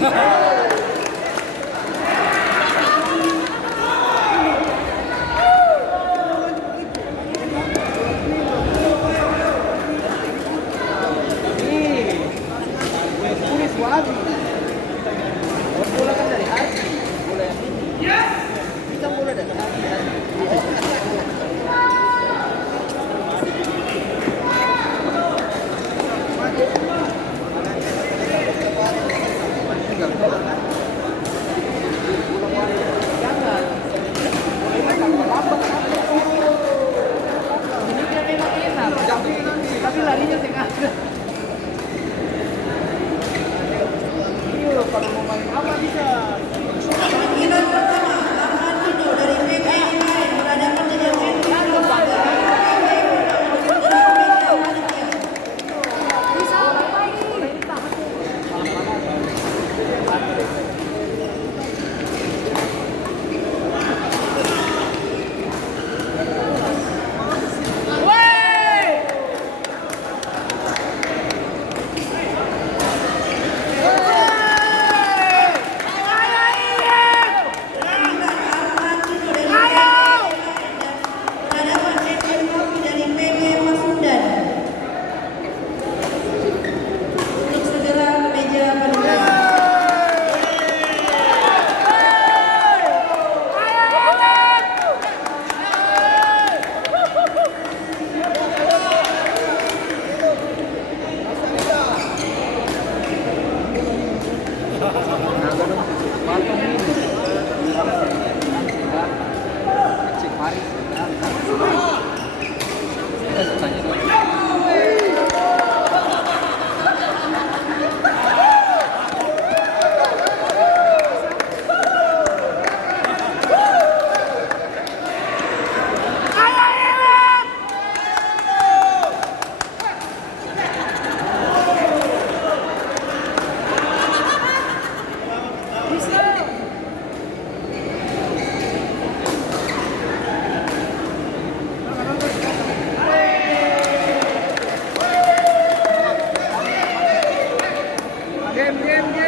Bola kan dari hati. Bola yang ini. Kita bola dari hati. Ini dia memang enak, tapi larinya sengaja. Iya, kalau mau main apa bisa. Panggilan pertama, lapangan Dino dari PPIM berhadapan dengan Hendro dari PP Pasundan. Untuk segera ke meja penilaian. Cek Paris. Kita tanya dulu. Game.